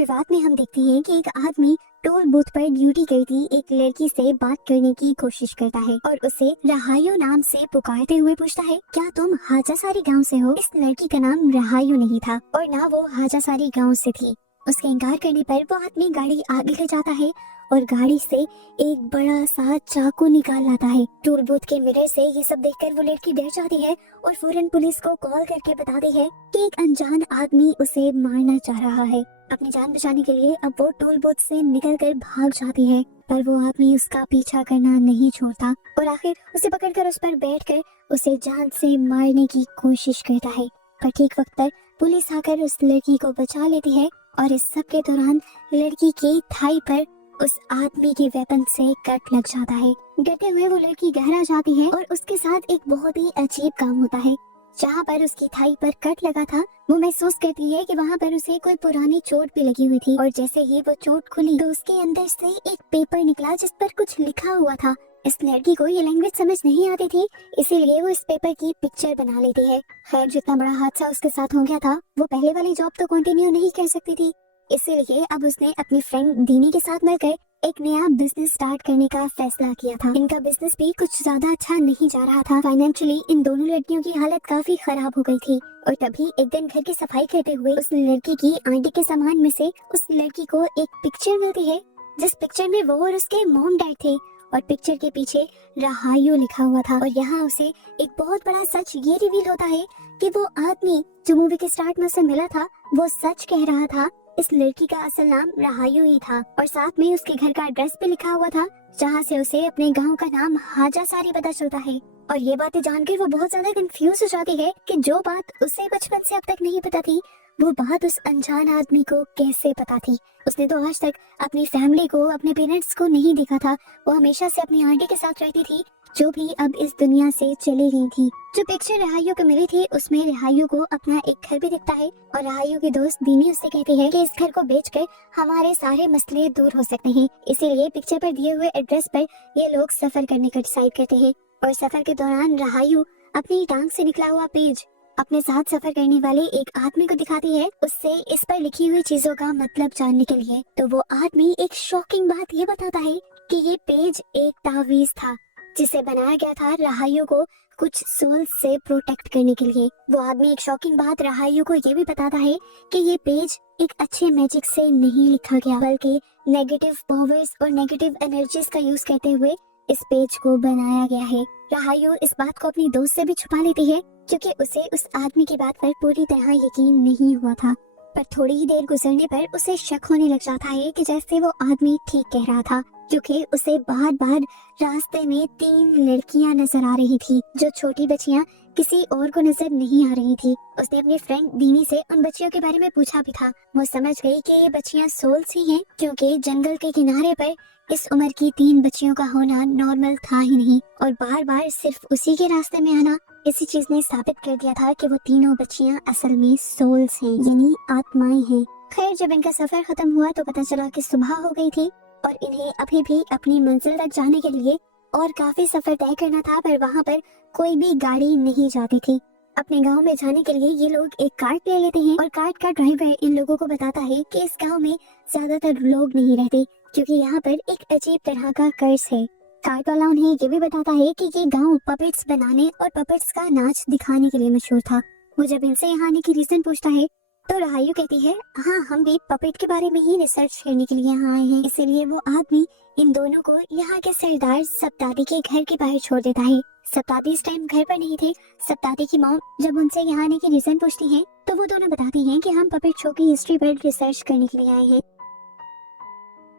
शुरुआत में हम देखते हैं कि एक आदमी टोल बूथ पर ड्यूटी करती एक लड़की से बात करने की कोशिश करता है और उसे रहायू नाम से पुकारते हुए पूछता है, क्या तुम हाजासारी गांव से हो? इस लड़की का नाम रहायू नहीं था और ना वो हाजासारी गांव से थी। उसके इनकार करने पर वो आदमी गाड़ी आगे ले जाता है और गाड़ी से एक बड़ा सा चाकू निकाल लाता है। टोल बूथ के मिरर से ये सब देखकर वो लड़की डर जाती है और फौरन पुलिस को कॉल करके बताती है कि एक अनजान आदमी उसे मारना चाह रहा है। अपनी जान बचाने के लिए अब वो टोल बूथ से निकलकर भाग जाती है, पर वो आदमी उसका पीछा करना नहीं छोड़ता और आखिर उसे पकड़कर उस पर बैठकर उसे जान से मारने की कोशिश करता है। पर ठीक वक्त पर पुलिस आकर उस लड़की को बचा लेती है और इस सब के दौरान लड़की की थाई पर उस आदमी के वेपन से कट लग जाता है। डरते हुए वो लड़की गहरा जाती है और उसके साथ एक बहुत ही अजीब काम होता है। जहाँ पर उसकी थाई पर कट लगा था, वो महसूस करती है कि वहाँ पर उसे कोई पुरानी चोट भी लगी हुई थी और जैसे ही वो चोट खुली तो उसके अंदर से एक पेपर निकला जिस पर कुछ लिखा हुआ था। इस लड़की को ये लैंग्वेज समझ नहीं आती थी, इसीलिए वो इस पेपर की पिक्चर बना लेती है। खैर, जितना बड़ा हादसा उसके साथ हो गया था, वो पहले वाली जॉब तो कंटिन्यू नहीं कर सकती थी, इसीलिए अब उसने अपनी फ्रेंड दीनी के साथ मिलकर एक नया बिजनेस स्टार्ट करने का फैसला किया था। इनका बिजनेस भी कुछ ज्यादा अच्छा नहीं जा रहा था। फाइनेंशियली इन दोनों लड़कियों की हालत काफी खराब हो गई थी और तभी एक दिन घर की सफाई करते हुए उस लड़की की आंटी के सामान में से उस लड़की को एक पिक्चर मिलती है, जिस पिक्चर में वो और उसके मॉम डैड थे और पिक्चर के पीछे रहायू लिखा हुआ था। और यहाँ उसे एक बहुत बड़ा सच ये रिवील होता है कि वो आदमी जो मूवी के स्टार्ट में उसे मिला था वो सच कह रहा था। इस लड़की का असल नाम रहायू ही था और साथ में उसके घर का एड्रेस भी लिखा हुआ था, जहाँ से उसे अपने गांव का नाम हाजासारी पता चलता है। और ये बातें जानकर वो बहुत ज्यादा कंफ्यूज हो जाती है कि जो बात उसे बचपन से अब तक नहीं पता थी, वो बात उस अनजान आदमी को कैसे पता थी। उसने तो आज तक अपनी फैमिली को, अपने पेरेंट्स को नहीं देखा था। वो हमेशा से अपनी आंटी के साथ रहती थी, जो भी अब इस दुनिया से चली गई थी। जो पिक्चर रहायू को मिली थी उसमें रहायू को अपना एक घर भी दिखता है और रहायू की दोस्त दीनी उससे कहती है कि इस घर को बेचकर हमारे सारे मसले दूर हो सकते हैं। इसीलिए पिक्चर पर दिए हुए एड्रेस पर ये लोग सफर करने का डिसाइड करते हैं और सफर के दौरान रहायू अपनी टांग से निकला हुआ पेज अपने साथ सफर करने वाले एक आदमी को दिखाती है, उससे इस पर लिखी हुई चीजों का मतलब जानने के लिए। तो वो आदमी एक शॉकिंग बात ये बताता है कि ये पेज एक तावीज था जिसे बनाया गया था रहायू को कुछ सोल से प्रोटेक्ट करने के लिए। वो आदमी एक शॉकिंग बात रहायू को ये भी बताता है कि ये पेज एक अच्छे मैजिक से नहीं लिखा गया, बल्कि नेगेटिव पावर्स और नेगेटिव एनर्जीज का यूज करते हुए इस पेज को बनाया गया है। रहायू इस बात को अपनी दोस्त से भी छुपा लेती है क्योंकि उसे उस आदमी की बात पर पूरी तरह यकीन नहीं हुआ था। पर थोड़ी ही देर गुजरने पर उसे शक होने लग जाता है कि जैसे वो आदमी ठीक कह रहा था, क्योंकि उसे बार बार रास्ते में 3 लड़कियां नजर आ रही थी, जो छोटी बच्चियां किसी और को नजर नहीं आ रही थी। उसने अपनी फ्रेंड दीनी से उन बच्चियों के बारे में पूछा भी था। वो समझ गई कि ये बच्चियां सोल्स ही हैं, क्योंकि जंगल के किनारे पर इस उम्र की 3 बच्चियों का होना नॉर्मल था ही नहीं और बार बार सिर्फ उसी के रास्ते में आना इसी चीज ने साबित कर दिया था कि वो तीनों बच्चियां असल में सोल्स हैं, यानी आत्माएं हैं। खैर, जब इनका सफर खत्म हुआ तो पता चला कि सुबह हो गई थी और इन्हें अभी भी अपनी मंजिल तक जाने के लिए और काफी सफर तय करना था, पर वहाँ पर कोई भी गाड़ी नहीं जाती थी। अपने गांव में जाने के लिए ये लोग एक कार्ट ले लेते हैं और कार्ट का ड्राइवर इन लोगों को बताता है कि इस गांव में ज्यादातर लोग नहीं रहते क्योंकि यहाँ पर एक अजीब तरह का कर्ज है। कार्ट वाला उन्हें ये भी बताता है कि ये गांव पपेट्स बनाने और पपेट्स का नाच दिखाने के लिए मशहूर था। वो जब इनसे यहाँ आने की रीजन पूछता है तो रहायू कहती है, हाँ, हम भी पपेट के बारे में ही रिसर्च करने के लिए यहाँ आए हैं। इसीलिए वो आदमी इन दोनों को यहाँ के सरदार सप्तादी के घर के बाहर छोड़ देता है। सप्तादी इस टाइम घर पर नहीं थे। सप्तादी की मॉम जब उनसे यहाँ आने की रीजन पूछती है तो वो दोनों बताती हैं कि हम पपेट शो की हिस्ट्री पर रिसर्च करने के लिए आए हैं।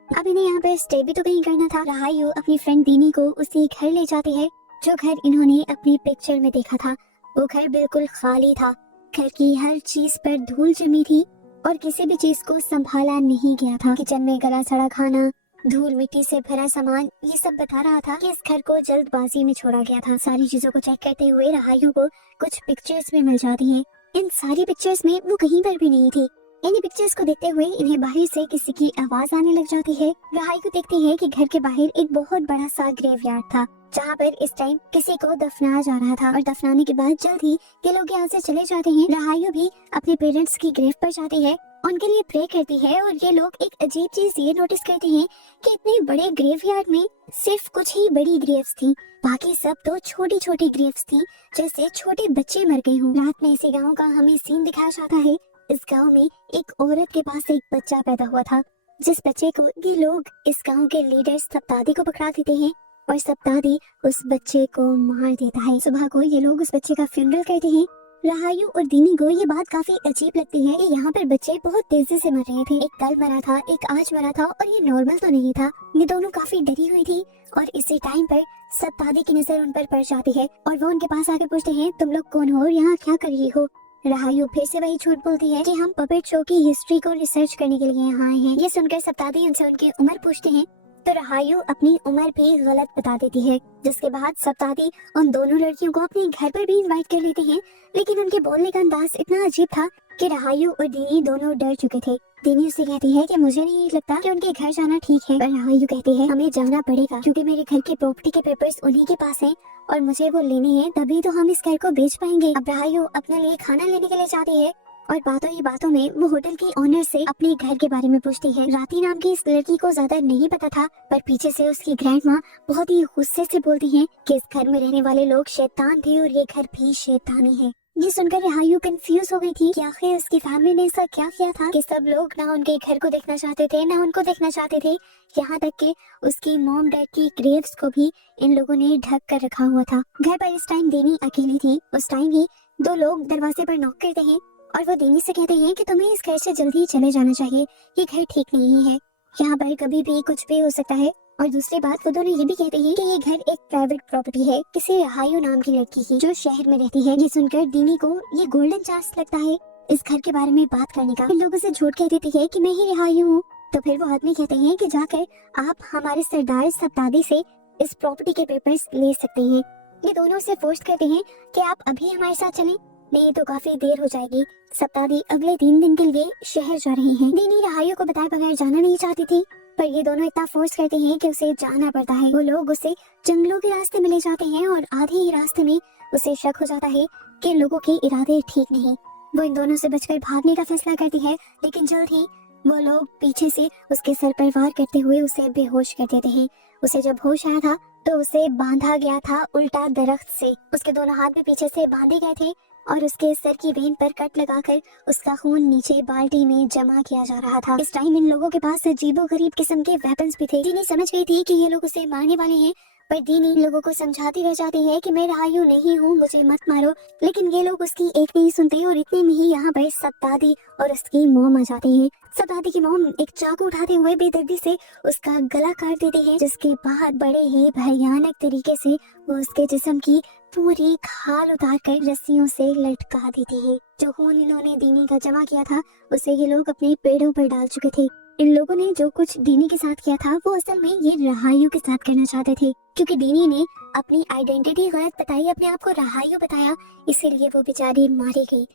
अब इन्हें यहाँ पर स्टे भी तो कहीं करना था। रहायू अपनी फ्रेंड दीनी को उसी घर ले जाती है जो घर इन्होंने अपनी पिक्चर में देखा था। वो घर बिल्कुल खाली था। घर की हर चीज पर धूल जमी थी और किसी भी चीज को संभाला नहीं गया था। किचन में गला सड़ा खाना, धूल मिट्टी से भरा सामान, ये सब बता रहा था कि इस घर को जल्दबाजी में छोड़ा गया था। सारी चीजों को चेक करते हुए रहायू को कुछ पिक्चर्स भी मिल जाती हैं। इन सारी पिक्चर्स में वो कहीं पर भी नहीं थी। इन पिक्चर्स को देखते हुए इन्हें बाहर से किसी की आवाज आने लग जाती है। रहायू देखती है कि घर के बाहर एक बहुत बड़ा सा ग्रेवयार्ड था, जहाँ पर इस टाइम किसी को दफनाया जा रहा था और दफनाने के बाद जल्द ही ये लोग यहाँ से चले जाते हैं। रहायू भी अपने पेरेंट्स की ग्रेव पर जाती है उनके लिए प्रे करती है। और ये लोग एक अजीब चीज ये नोटिस करते हैं कि इतने बड़े ग्रेवयार्ड में सिर्फ कुछ ही बड़ी ग्रेव्स थी, बाकी सब तो छोटी छोटी ग्रेव्स थी, जैसे छोटे बच्चे मर गए हों। रात में इसी गांव का हमें सीन दिखाया जाता है। इस गांव में एक औरत के पास एक बच्चा पैदा हुआ था, जिस बच्चे को ये लोग इस गांव के लीडर सप्तादी को पकड़ा देते हैं और सप्तादी उस बच्चे को मार देता है। सुबह को ये लोग उस बच्चे का फ्यूनरल करते हैं। राहायु और दीनी को ये बात काफी अजीब लगती है कि यहाँ पर बच्चे बहुत तेजी से मर रहे थे। एक कल मरा था, एक आज मरा था, और ये नॉर्मल तो नहीं था। ये दोनों काफी डरी हुई थी और इसी टाइम पर सप्तादी की नजर उन पर पड़ जाती है और वो उनके पास आके पूछते हैं, तुम लोग कौन हो और यहाँ क्या कर रही हो? राहायु फिर से वही झूठ बोलती है कि हम पपेट शो की हिस्ट्री को रिसर्च करने के लिए यहाँ आए हैं। ये सुनकर सप्तादी उनसे उनकी उम्र पूछते हैं तो राहायु अपनी उम्र भी गलत बता देती है, जिसके बाद सप्तादी उन दोनों लड़कियों को अपने घर पर भी इनवाइट कर लेते हैं। लेकिन उनके बोलने का अंदाज इतना अजीब था कि राहायु और दीनी दोनों डर चुके थे। दीनी उससे कहती है कि मुझे नहीं लगता कि उनके घर जाना ठीक है, पर राहायु कहती है हमें जाना पड़ेगा क्योंकि मेरे घर की प्रॉपर्टी के पेपर्स उन्हीं के पास हैं और मुझे वो लेने हैं, तभी तो हम इस घर को बेच पाएंगे। अब राहायु अपने लिए खाना लेने के लिए जाती है और बातों ही बातों में वो होटल के ओनर से अपने घर के बारे में पूछती है। राती नाम की इस लड़की को ज्यादा नहीं पता था, पर पीछे से उसकी ग्रैंड माँ बहुत ही गुस्से से बोलती है कि इस घर में रहने वाले लोग शैतान थे और ये घर भी शैतानी है। ये सुनकर राहायु कंफ्यूज हो गई थी कि आखिर उसकी फैमिली ने ऐसा क्या किया था कि सब लोग ना उनके घर को देखना चाहते थे ना उनको देखना चाहते थे, यहाँ तक कि उसकी मॉम डैड की ग्रेव्स को भी इन लोगों ने ढक कर रखा हुआ था। घर पर इस टाइम दीनी अकेली थी। उस टाइम ही दो लोग दरवाजे पर नॉक करते हैं और वो दीनी से कहते हैं कि तुम्हें इस घर से जल्दी चले जाना चाहिए, ये घर ठीक नहीं है, यहाँ पर कभी भी कुछ भी हो सकता है। और दूसरी बात वो दोनों ये भी कहते हैं कि ये घर एक प्राइवेट प्रॉपर्टी है किसी राहायु नाम की लड़की की जो शहर में रहती है। ये सुनकर दीनी को ये गोल्डन चांस लगता है इस घर के बारे में बात करने का। इन लोगों से झूठ कह देती है कि मैं ही राहायु हूँ। तो फिर वो आदमी कहते हैं कि जाकर आप हमारे सरदार सप्तादी से इस प्रॉपर्टी के पेपर्स ले सकते हैं। ये दोनों से फोर्स करते हैं कि आप अभी हमारे साथ चलें, नहीं तो काफी देर हो जाएगी। सप्तादी अगले 3 दिन के लिए शहर जा रहे हैं। दीनी राहायु को बताए बगैर जाना नहीं चाहती थी, पर ये दोनों इतना फोर्स करते हैं कि उसे जाना पड़ता है। वो लोग उसे जंगलों के रास्ते में ले जाते हैं और आधे ही रास्ते में उसे शक हो जाता है कि इन लोगों के इरादे ठीक नहीं। वो इन दोनों से बचकर भागने का फैसला करती है, लेकिन जल्द ही वो लोग पीछे से उसके सर पर वार करते हुए उसे बेहोश कर देते हैं। उसे जब होश आया था तो उसे बांधा गया था उल्टा दरख्त से। उसके दोनों हाथ भी पीछे से बांधे गए थे और उसके सर की वेन पर कट लगाकर उसका खून नीचे बाल्टी में जमा किया जा रहा था। इस टाइम इन लोगों के पास अजीबोगरीब किस्म के वेपन्स भी थे। दीनी समझ गई थी कि ये लोग उसे मारने वाले हैं, पर दीनी लोगों को समझाती रह जाती है कि मैं राहायु नहीं हूँ, मुझे मत मारो। लेकिन ये लोग उसकी एक नहीं सुनते और इतने में ही यहाँ पर सप्तादी और उसकी मॉम आ जाती है। सप्तादी की मॉम एक चाकू उठाते हुए बेदर्दी से उसका गला काट देती है, जिसके बाद बड़े ही भयानक तरीके से वो उसके जिस्म की पूरी खाल उतार कर रस्सियों से लटका देती है। जो खून इन्होंने दीनी का जमा किया था उसे ये लोग अपने पेड़ों पर डाल चुके थे। इन लोगों ने जो कुछ दीनी के साथ किया था वो असल में ये राहायु के साथ करना चाहते थे, क्योंकि दीनी ने अपनी आइडेंटिटी गलत बताई, अपने आप को राहायु बताया, इसीलिए वो बेचारी मारी गई।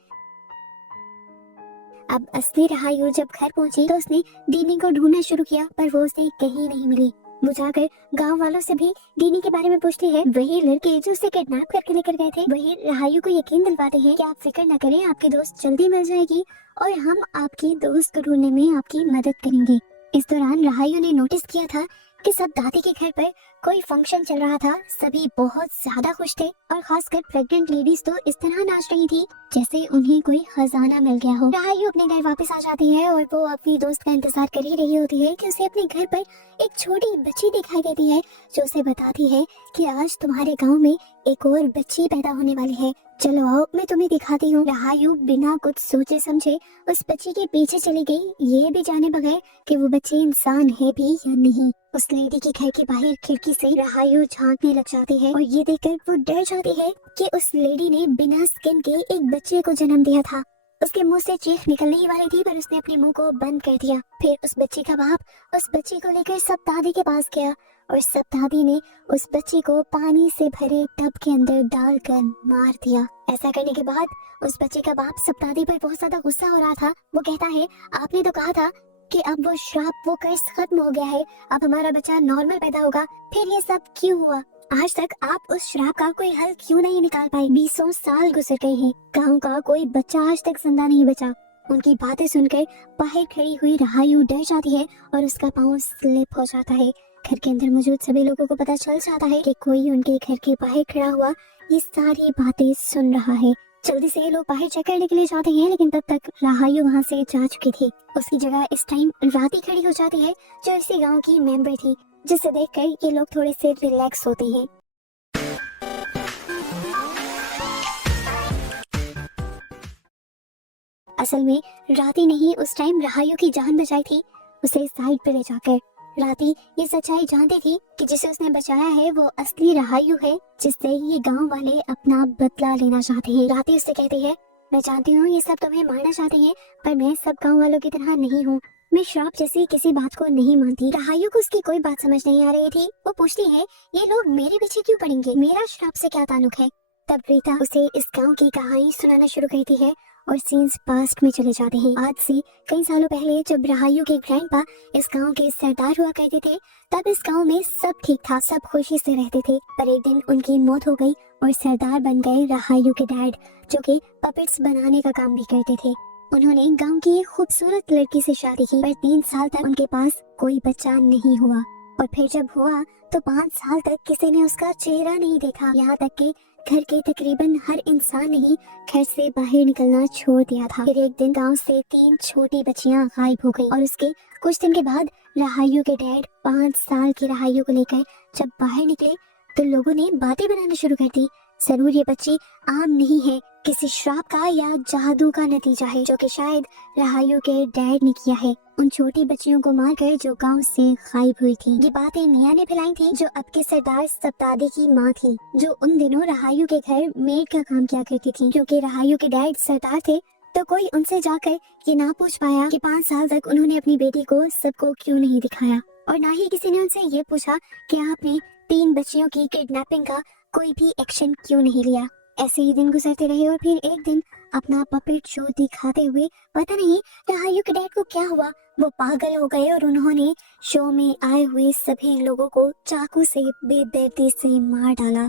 अब असली राहायु जब घर पहुंची तो उसने दीनी को ढूंढना शुरू किया, पर वो उसे कहीं नहीं मिली। वो जाकर गांव वालों से भी दीनी के बारे में पूछती है। वही लड़के जो उसे किडनैप करके लेकर गए थे वही राहायु को यकीन दिलवाते हैं कि आप फिक्र न करें, आपकी दोस्त जल्दी मिल जाएगी और हम आपकी दोस्त को ढूंढने में आपकी मदद करेंगे। इस दौरान राहायु ने नोटिस किया था कि सब दादी के घर पर कोई फंक्शन चल रहा था। सभी बहुत ज्यादा खुश थे और खासकर प्रेग्नेंट लेडीज तो इस तरह नाच रही थी जैसे उन्हें कोई खजाना मिल गया हो। राहायु अपने घर वापस आ जाती है और वो अपनी दोस्त का इंतजार कर ही रही होती है कि उसे अपने घर पर एक छोटी बच्ची दिखाई देती है जो उसे बताती है कि आज तुम्हारे गांव में एक और बच्ची पैदा होने वाली है, चलो आओ मैं तुम्हें दिखाती हूँ। राहायु बिना कुछ सोचे समझे उस बच्ची के पीछे चली गई, ये भी जाने बगैर कि वो बच्ची इंसान है भी या नहीं। उस लेडी के घर के बाहर खिड़की से राहायु झांकने लग जाती है और ये देखकर वो डर जाती है कि उस लेडी ने बिना स्किन के एक बच्चे को जन्म दिया था। उसके मुंह से चीख निकलने ही वाली थी, पर उसने अपने मुंह को बंद कर दिया। फिर उस बच्ची का बाप उस बच्ची को लेकर सप्तादी के पास गया और सप्तादी ने उस बच्ची को पानी से भरे टब के अंदर डालकर मार दिया। ऐसा करने के बाद उस बच्चे का बाप सप्तादी पर बहुत ज्यादा गुस्सा हो रहा था। वो कहता है, आपने तो कहा था कि अब वो श्राप, वो कर्ज खत्म हो गया है, अब हमारा बच्चा नॉर्मल पैदा होगा, फिर ये सब क्यों हुआ? आज तक आप उस श्राप का कोई हल क्यों नहीं निकाल पाए? 20 साल गुजर गए हैं, गांव का कोई बच्चा आज तक जिंदा नहीं बचा। उनकी बातें सुनकर बाहर खड़ी हुई रहायु डर जाती है और उसका पाँव स्लिप हो जाता है। घर के अंदर मौजूद सभी लोगों को पता चल जाता है कि कोई उनके घर के बाहर खड़ा हुआ ये सारी बातें सुन रहा है। जल्दी से ये लोग बाहर चेक करने के लिए जाते हैं, लेकिन तब तक रहायु वहाँ से जा चुकी थी। उसकी जगह इस टाइम राती खड़ी हो जाती है, जो इसी गांव की मेंबर थी, जिसे देखकर ये लोग थोड़े से रिलैक्स होते हैं। असल में राती ने ही उस टाइम रहायु की जान बचाई थी, उसे साइड पर ले जाकर। राती ये सच्चाई जानती थी कि जिसे उसने बचाया है वो असली रहायु है, जिससे ये गांव वाले अपना बदला लेना चाहते हैं। राती उससे कहती है, मैं जानती हूँ ये सब तुम्हें मारना चाहते हैं, पर मैं सब गांव वालों की तरह नहीं हूँ। मैं श्राप जैसी किसी बात को नहीं मानती। रहायु को उसकी कोई बात समझ नहीं आ रही थी। वो पूछती है, ये लोग मेरे पीछे क्यों पड़ेंगे, मेरा श्राप से क्या ताल्लुक है। तब रीता उसे इस गांव की कहानी सुनाना शुरू करती है और सीन्स पास्ट में चले जाते हैं। आज से कई सालों पहले जब रहायु के ग्रैंडपा इस गांव के सरदार हुआ करते थे, तब इस गांव में सब ठीक था, सब खुशी से रहते थे। पर एक दिन उनकी मौत हो गई और सरदार बन गए रहायु के डैड, जो कि पपेट्स बनाने का काम भी करते थे। उन्होंने गांव की एक खूबसूरत लड़की से शादी की, पर 3 साल तक उनके पास कोई बच्चा नहीं हुआ। और फिर जब हुआ तो 5 साल तक किसी ने उसका चेहरा नहीं देखा। यहाँ तक कि घर के तकरीबन हर इंसान ने ही घर से बाहर निकलना छोड़ दिया था। फिर एक दिन गांव से 3 छोटी बच्चियां गायब हो गई और उसके कुछ दिन के बाद रहायु के डैड 5 साल की रहायु को लेकर जब बाहर निकले तो लोगों ने बातें बनाना शुरू कर दी। जरूर ये बच्ची आम नहीं है, किसी श्राप का या जादू का नतीजा है, जो कि शायद रहायु के डैड ने किया है, उन छोटी बच्चियों को मारकर जो गांव से गायब हुई थी। ये बातें मियाँ ने फैलाई थी, जो अब के सरदार सप्तादी की माँ थी, जो उन दिनों रहायु के घर मेड का काम किया करती थी। क्योंकि रहायु के डैड सरदार थे, तो कोई उनसे जाकर ये ना पूछ पाया कि 5 साल तक उन्होंने अपनी बेटी को सबको क्यों नहीं दिखाया, और ना ही किसी ने उनसे ये पूछा कि आपने 3 बच्चियों की किडनैपिंग का कोई भी एक्शन क्यों नहीं लिया। ऐसे ही दिन गुजरते रहे और फिर एक दिन अपना पपेट शो दिखाते हुए पता नहीं रहायु के डैड को क्या हुआ, वो पागल हो गए और उन्होंने शो में आए हुए सभी लोगों को चाकू से बेदर्दी से मार डाला।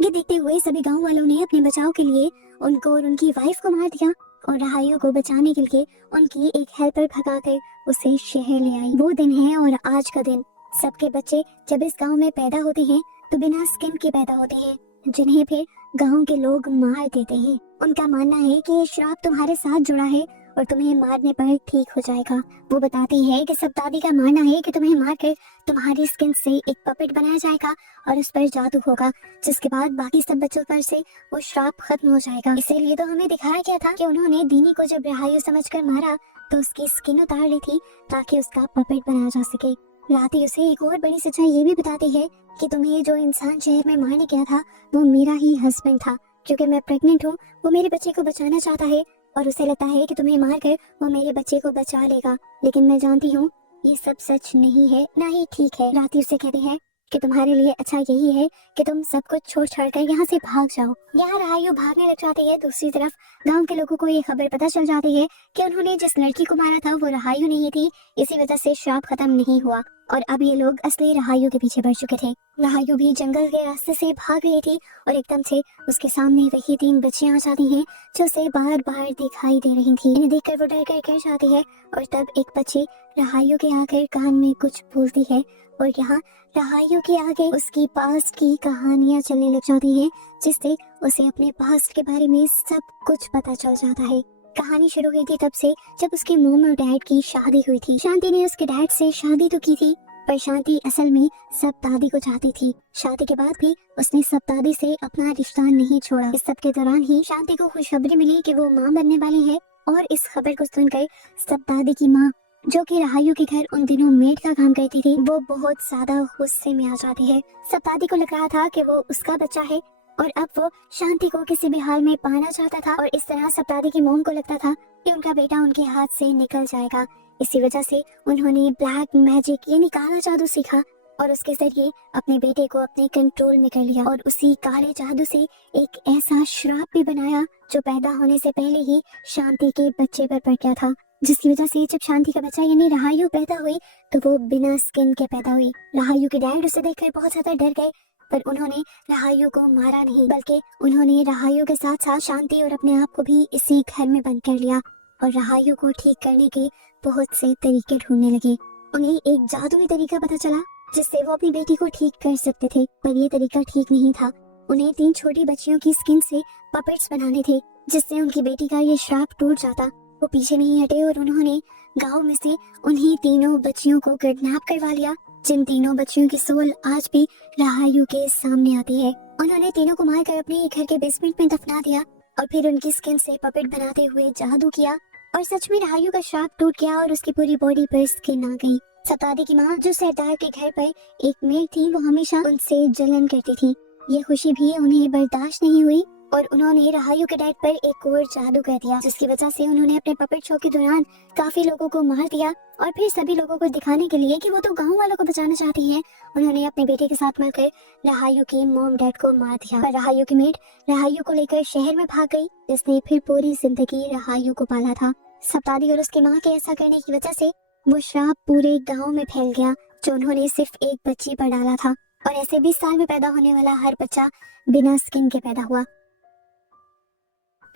ये देखते हुए सभी गांव वालों ने अपने बचाव के लिए उनको और उनकी वाइफ को मार दिया और रहायु को बचाने के लिए उनकी एक हेल्पर भगाकर उसे शहर ले आई। वो दिन है और आज का दिन। सबके बच्चे जब इस गांव में पैदा होते हैं तो बिना स्किन के पैदा होते हैं, जिन्हें फिर गांव के लोग मार देते हैं। उनका मानना है कि ये श्राप तुम्हारे साथ जुड़ा है और तुम्हें मारने पर ठीक हो जाएगा। वो बताती है कि सब दादी का मानना है कि तुम्हें मारकर तुम्हारी स्किन से एक पपेट बनाया जाएगा और उस पर जादू होगा, जिसके बाद बाकी सब बच्चों पर से वो श्राप खत्म हो जाएगा। इसीलिए तो हमें दिखाया गया था कि उन्होंने दीनी को जब रहायु समझकर मारा तो उसकी स्किन उतार ली थी ताकि उसका पपेट बनाया जा सके। राती उसे एक और बड़ी सच्चाई ये भी बताती है कि तुम्हें जो इंसान शहर में मारने गया था वो मेरा ही हस्बैंड था। क्योंकि मैं प्रेग्नेंट हूँ, वो मेरे बच्चे को बचाना चाहता है और उसे लगता है कि तुम्हें मारकर वो मेरे बच्चे को बचा लेगा, लेकिन मैं जानती हूँ ये सब सच नहीं है, ना ही ठीक है। राती उसे कहते हैं कि तुम्हारे लिए अच्छा यही है कि तुम सब कुछ छोड़ छाड़ कर यहाँ से भाग जाओ। यहाँ रहायु भागने लग जाती है। दूसरी तरफ गांव के लोगों को ये खबर पता चल जाती है कि उन्होंने जिस लड़की को मारा था वो रहायु नहीं थी, इसी वजह से श्राप खत्म नहीं हुआ और अब ये लोग असली रहायु के पीछे बढ़ चुके थे। रहायु भी जंगल के रास्ते से भाग रही थी और एकदम से उसके सामने वही 3 बच्चियां आ जाती हैं जो उसे बार बार दिखाई दे रही थी। इन्हें देखकर वो डर कर गिर जाती है और तब एक बच्ची रहायु के आकर कान में कुछ बोलती है और यहाँ रहायु के आगे उसकी पास्ट की कहानियां चलने लग जाती हैं, जिससे उसे अपने पास्ट के बारे में सब कुछ पता चल जाता है। कहानी शुरू हुई थी तब से जब उसके मॉम और डैड की शादी हुई थी। शांति ने उसके डैड से शादी तो की थी, पर शांति असल में सप्तादी को चाहती थी। शादी के बाद भी उसने सप्तादी से अपना रिश्ता नहीं छोड़ा। इस सब के दौरान ही शांति को खुशखबरी मिली कि वो माँ बनने वाली है और इस खबर को सुनकर सप्तादी की माँ, जो कि रहायु के घर उन दिनों मेड का काम करती थी, वो बहुत ज्यादा गुस्से में आ जाती है। सप्तादी को लग रहा था कि वो उसका बच्चा है और अब वो शांति को किसी भी हाल में पाना चाहता था और इस तरह सप्तादी की मॉम को लगता था कि उनका बेटा उनके हाथ से निकल जाएगा। इसी वजह से उन्होंने ब्लैक मैजिक यानी काला जादू सीखा और उसके जरिए अपने बेटे को अपने कंट्रोल में कर लिया और उसी काले जादू से एक ऐसा श्राप भी बनाया जो पैदा होने से पहले ही शांति के बच्चे पर पड़ गया था, जिसकी वजह से जब शांति का बच्चा यानी रहायु पैदा हुई तो वो बिना स्किन के पैदा हुई। रहायु के डैड उसे देखकर बहुत ज्यादा डर गए पर उन्होंने रहायु को मारा नहीं, बल्कि उन्होंने रहायु के साथ साथ शांति और अपने आप को भी इसी घर में बंद कर लिया और रहायु को ठीक करने के बहुत से तरीके ढूंढने लगे। उन्हें एक जादुई तरीका पता चला जिससे वो अपनी बेटी को ठीक कर सकते थे, पर ये तरीका ठीक नहीं था। उन्हें 3 छोटी बच्चियों की स्किन से पपेट्स बनाने थे जिससे उनकी बेटी का ये श्राप टूट जाता। वो पीछे नहीं हटे और उन्होंने गांव में से उन्हीं तीनों बच्चियों को किडनैप करवा लिया, जिन तीनों बच्चियों की सोल आज भी रहायु के सामने आती है। उन्होंने तीनों को मारकर अपने घर के बेसमेंट में दफना दिया और फिर उनकी स्किन से पपेट बनाते हुए जादू किया और सच में रहायु का श्राप टूट गया और उसकी पूरी बॉडी पर स्किन आ गई। सप्तादी की माँ जो सरदार के घर पर एक मेड थी, वो हमेशा उनसे जलन करती थी। ये खुशी भी उन्हें बर्दाश्त नहीं हुई और उन्होंने रहायु के डैड पर एक और जादू कर दिया, जिसकी वजह से उन्होंने अपने पपेट शो के दौरान काफी लोगों को मार दिया और फिर सभी लोगों को दिखाने के लिए कि वो तो गांव वालों को बचाना चाहती हैं, उन्होंने अपने बेटे के साथ मिलकर रहायु के मॉम डैड को मार दिया। पर रहायु की मेड रहायु को लेकर शहर में भाग गई, जिसने फिर पूरी जिंदगी रहायु को पाला था। सप्तादी और उसकी माँ के ऐसा करने की वजह से वो श्राप पूरे गाँव में फैल गया, जो उन्होंने सिर्फ एक बच्ची पर डाला था और ऐसे 20 साल में पैदा होने वाला हर बच्चा बिना स्किन के पैदा हुआ।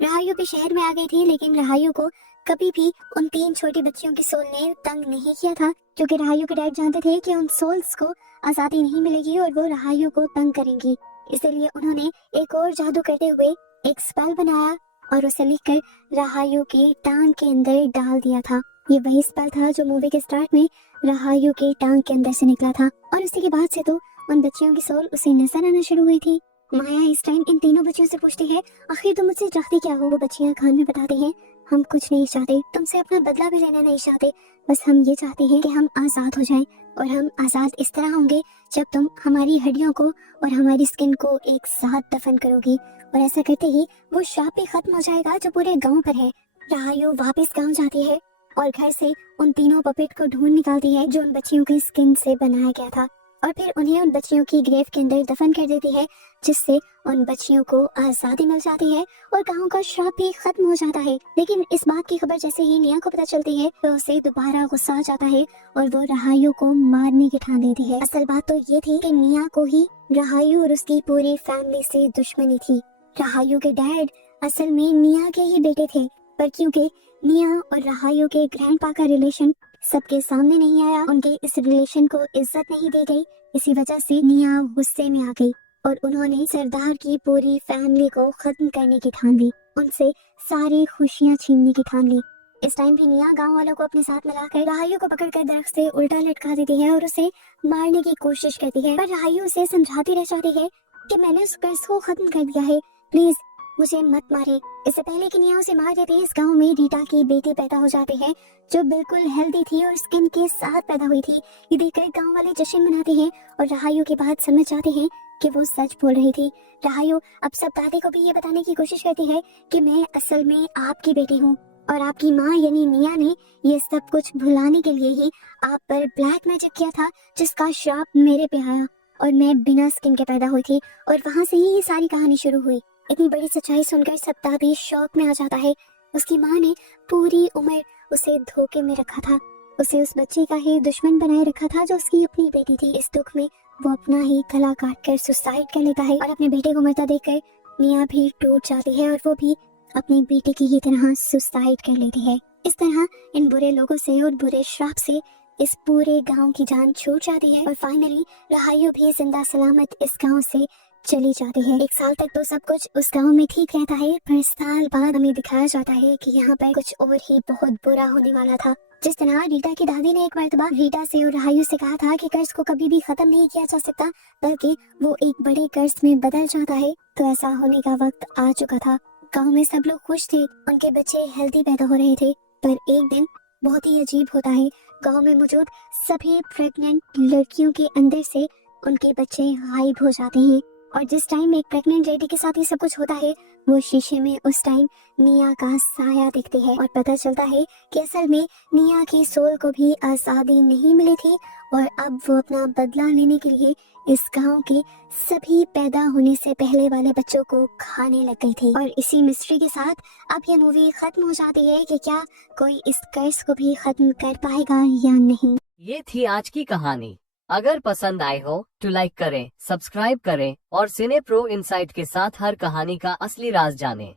रहायु भी शहर में आ गई थी, लेकिन रहायु को कभी भी उन 3 छोटी बच्चियों की सोल ने तंग नहीं किया था, क्योंकि रहायु के डैड जानते थे कि उन सोल्स को आजादी नहीं मिलेगी और वो रहायु को तंग करेंगी। इसलिए उन्होंने एक और जादू करते हुए एक स्पेल बनाया और उसे लिखकर रहायु के टांग के अंदर डाल दिया था। ये वही स्पेल था जो मूवी के स्टार्ट में रहायु के टांग के अंदर से निकला था और उसी के बाद से तो उन बच्चियों की सोल उसे नजर आना शुरू हुई थी। माया इस टाइम इन तीनों बच्चियों से पूछती है, आखिर तुम मुझसे चाहती क्या हो? वो बच्चियां खान में बताती हैं, हम कुछ नहीं चाहते, तुमसे अपना बदला भी लेना नहीं चाहते, बस हम ये चाहते हैं कि हम आजाद हो जाएं और हम आजाद इस तरह होंगे जब तुम हमारी हड्डियों को और हमारी स्किन को एक साथ दफन करोगी और ऐसा करते ही वो श्राप भी खत्म हो जाएगा जो पूरे गाँव पर है। रहायु वापिस गाँव जाती है और घर से उन तीनों पपेट को ढूंढ निकालती है जो उन बच्चियों की स्किन से बनाया गया था और फिर उन्हें उन बच्चियों की ग्रेव के अंदर दफन कर देती है, जिससे उन बच्चियों को आजादी मिल जाती है और गांव का श्राप भी खत्म हो जाता है। लेकिन इस बात की खबर जैसे ही निया को पता चलती है तो उसे दोबारा गुस्सा आ जाता है और वो रहायु को मारने की ठान लेती है। असल बात तो ये थी कि निया को ही रहायु और उसकी पूरी फैमिली से दुश्मनी थी। रहायु के डैड असल में निया के ही बेटे थे, पर क्योंकि निया और रहायु के ग्रैंडपा का रिलेशन सबके सामने नहीं आया, उनके इस रिलेशन को इज्जत नहीं दी गई, इसी वजह से निया गुस्से में आ गई और उन्होंने सरदार की पूरी फैमिली को खत्म करने की ठान ली, उनसे सारी खुशियां छीनने की ठान ली। इस टाइम भी निया गांव वालों को अपने साथ मिलाकर रहायु को पकड़कर दरख्त से उल्टा लटका देती है और उसे मारने की कोशिश करती है, पर रहायु उसे समझाती रह जाती है कि मैंने उस कर्ज को खत्म कर दिया है, प्लीज मुझे मत मारे। इससे पहले कि निया उसे मार देती है, इस गांव में रीटा की बेटी पैदा हो जाती है जो बिल्कुल हेल्दी थी और स्किन के साथ पैदा हुई थी। ये देखकर गांव वाले जश्न मनाते हैं और रहायु की बात समझ जाते हैं कि वो सच बोल रही थी। रहायु अब सब दादी को भी ये बताने की कोशिश करती है कि मैं असल में आपकी बेटी हूँ और आपकी माँ यानी निया ने ये सब कुछ भुलाने के लिए ही आप पर ब्लैक मैजिक किया था, जिसका श्राप मेरे पे आया और मैं बिना स्किन के पैदा हुई थी और वहाँ से ही ये सारी कहानी शुरू हुई। इतनी बड़ी सच्चाई सुनकर सप्ताह भी शौक में आ जाता है। उसकी माँ ने पूरी उम्र उसे धोखे में रखा था, उसे उस बच्ची का ही दुश्मन बनाए रखा था जो उसकी अपनी बेटी थी। इस दुख में वो अपना ही गला काट कर सुसाइड कर लेता है और अपने बेटे को मरता देखकर निया भी टूट जाती है और वो भी अपनी बेटी की ही तरह सुसाइड कर लेती है। इस तरह इन बुरे लोगों से और बुरे श्राप से इस पूरे गांव की जान छूट जाती है और फाइनली रहायु भी जिंदा सलामत इस गांव से चली जाती है। 1 साल तक तो सब कुछ उस गांव में ठीक रहता है, पर साल बाद हमें दिखाया जाता है कि यहाँ पर कुछ और ही बहुत बुरा होने वाला था। जिस तरह रीटा की दादी ने एक मर्तबा रीटा से और रहायु से कहा था कि कर्ज को कभी भी खत्म नहीं किया जा सकता, बल्कि वो एक बड़े कर्ज में बदल जाता है, तो ऐसा होने का वक्त आ चुका था। गाँव में सब लोग खुश थे, उनके बच्चे हेल्दी पैदा हो रहे थे, पर एक दिन बहुत ही अजीब होता है। गाँव में मौजूद सभी प्रेग्नेंट लड़कियों के अंदर से उनके बच्चे गायब हो जाते हैं और जिस टाइम एक प्रेग्नेंट लेडी के साथ ये सब कुछ होता है, वो शीशे में उस टाइम निया का साया दिखती है और पता चलता है कि असल में निया की सोल को भी आजादी नहीं मिली थी और अब वो अपना बदला लेने के लिए इस गांव के सभी पैदा होने से पहले वाले बच्चों को खाने लग गई थी। और इसी मिस्ट्री के साथ अब ये मूवी खत्म हो जाती है कि क्या कोई इस कर्ज को भी खत्म कर पाएगा या नहीं। ये थी आज की कहानी। अगर पसंद आए हो तो लाइक करें, सब्सक्राइब करें और सिने प्रो इनसाइट के साथ हर कहानी का असली राज जानें।